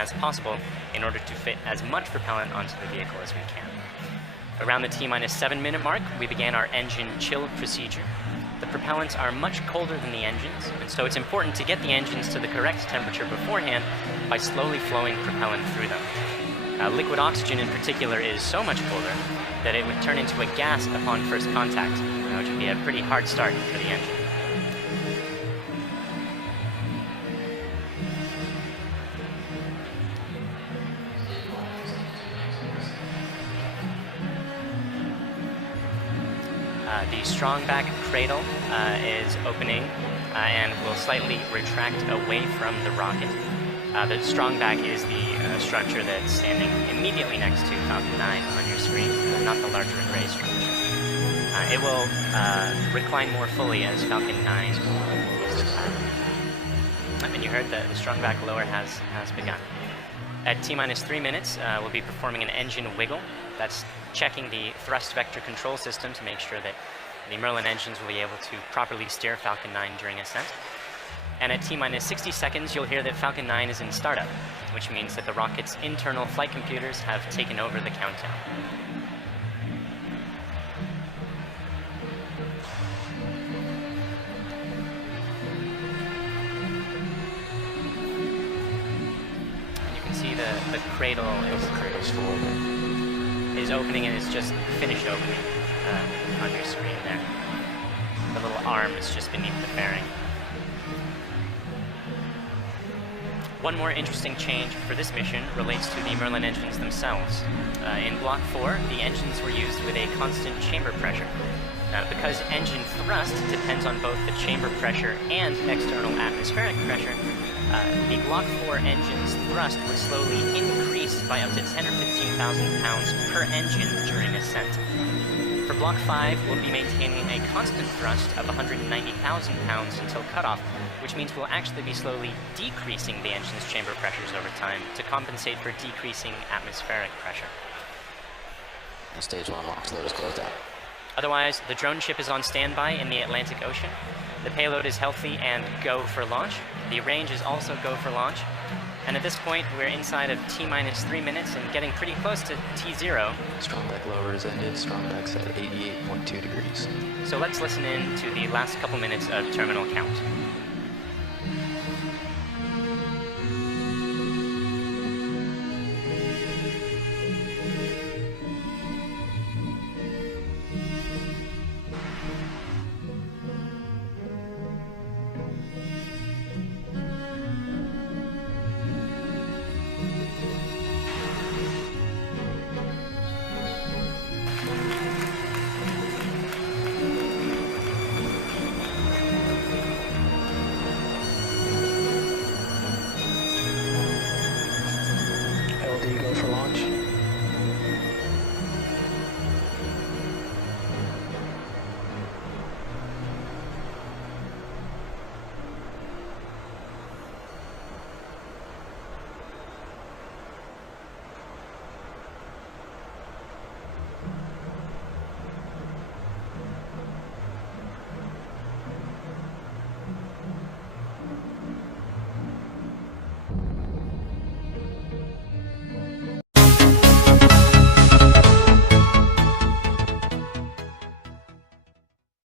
as possible in order to fit as much propellant onto the vehicle as we can. Around the T-minus 7 minute mark, we began our engine chill procedure. The propellants are much colder than the engines, and so it's important to get the engines to the correct temperature beforehand by slowly flowing propellant through them. Liquid oxygen in particular is so much colder that it would turn into a gas upon first contact, which would be a pretty hard start for the engine. The strong back cradle is opening and will slightly retract away from the rocket. The strong back is the structure that's standing immediately next to Falcon 9 on your screen, not the larger gray structure. It will recline more fully as Falcon 9 leaves the pad. And you heard the strong back lower has begun. At T-minus 3 minutes, we'll be performing an engine wiggle. That's checking the thrust vector control system to make sure that the Merlin engines will be able to properly steer Falcon 9 during ascent. And at T-minus 60 seconds, you'll hear that Falcon 9 is in startup, which means that the rocket's internal flight computers have taken over the countdown. And you can see the cradle is opening, and it's just finished opening on your screen there. The little arm is just beneath the fairing. One more interesting change for this mission relates to the Merlin engines themselves. In Block 4, the engines were used with a constant chamber pressure. Because engine thrust depends on both the chamber pressure and external atmospheric pressure, the Block 4 engine's thrust would slowly increase by up to 10 or 15,000 pounds per engine during ascent. For Block 5, we'll be maintaining a constant thrust of 190,000 pounds until cutoff, which means we'll actually be slowly decreasing the engine's chamber pressures over time to compensate for decreasing atmospheric pressure. And stage 1 launch load is closed out. Otherwise, the drone ship is on standby in the Atlantic Ocean. The payload is healthy and go for launch. The range is also go for launch. And at this point, we're inside of T-minus 3 minutes and getting pretty close to T0. Strong back lower is ended. Strong back's at 88.2 degrees. So let's listen in to the last couple minutes of terminal count.